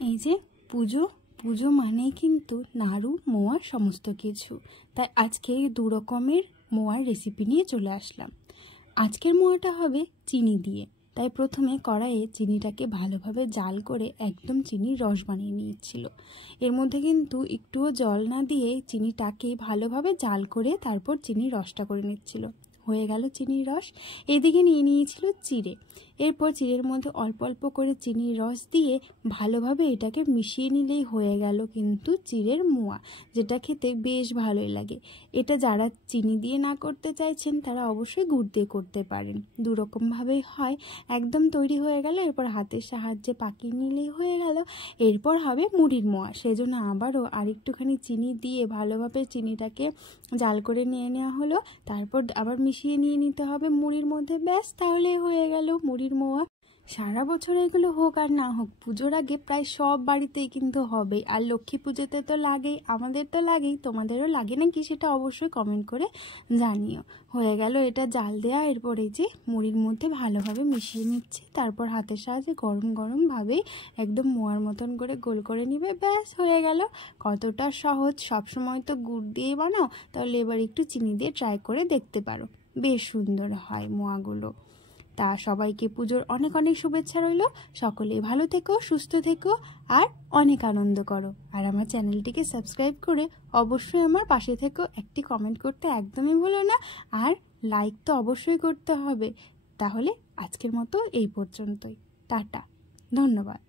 এই যে পুজো, পুজো মানেই কিন্তু নাড়ু, মোয়া সমস্ত কিছু। তাই আজকে দু রকমের মোয়ার রেসিপি নিয়ে চলে আসলাম। আজকের মোয়াটা হবে চিনি দিয়ে। তাই প্রথমে কড়াইয়ে চিনিটাকে ভালোভাবে জাল করে একদম চিনির রস বানিয়ে নিয়েছিল। এর মধ্যে কিন্তু একটুও জল না দিয়ে চিনিটাকে ভালোভাবে জাল করে তারপর চিনির রসটা করে নিচ্ছিল। হয়ে গেল চিনির রস। এদিকে নিয়ে নিয়েছিল চিড়ে। এরপর চিড়ের মধ্যে অল্প অল্প করে চিনির রস দিয়ে ভালোভাবে এটাকে মিশিয়ে নিলেই হয়ে গেল কিন্তু চিড়ের মোয়া, যেটা খেতে বেশ ভালোই লাগে। এটা যারা চিনি দিয়ে না করতে চাইছেন তারা অবশ্যই গুড় দিয়ে করতে পারেন। দু রকমভাবেই হয়। একদম তৈরি হয়ে গেল। এরপর হাতের সাহায্যে পাকিয়ে নিলেই হয়ে গেল। এরপর হবে মুড়ির মোয়া। সেজন্য আবারও আরেকটুখানি চিনি দিয়ে ভালোভাবে চিনিটাকে জাল করে নিয়ে নেওয়া হলো। তারপর আবার মিশিয়ে নিয়ে নিতে হবে মুড়ির মধ্যে। ব্যাস, তাহলে হয়ে গেল মুড়ির মোয়া। সারা বছর এগুলো হোক আর না হোক, পুজোর আগে প্রায় সব বাড়িতেই কিন্তু হবেই। আর লক্ষ্মী পুজোতে তো লাগেই, আমাদের তো লাগেই। তোমাদেরও লাগে নাকি সেটা অবশ্যই কমেন্ট করে জানিও। হয়ে গেল এটা জাল দেওয়া। এরপর এই যে মুড়ির মধ্যে ভালোভাবে মিশিয়ে নিচ্ছে। তারপর হাতের সাহায্যে গরম গরম ভাবেই একদম মোয়ার মতন করে গোল করে নিবে। ব্যাস, হয়ে গেল। কতটা সহজ। সবসময় তো গুড় দিয়ে বানাও, তাহলে এবার একটু চিনি দিয়ে ট্রাই করে দেখতে পারো। বেশ সুন্দর হয় মোয়াগুলো। তা সবাইকে পুজোর অনেক অনেক শুভেচ্ছা রইল। সকলেই ভালো থেকো, সুস্থ থেকো আর অনেক আনন্দ করো। আর আমার চ্যানেলটিকে সাবস্ক্রাইব করে অবশ্যই আমার পাশে থেকো। একটি কমেন্ট করতে একদমই ভুলো না। আর লাইক তো অবশ্যই করতে হবে। তাহলে আজকের মতো এই পর্যন্তই। টাটা, ধন্যবাদ।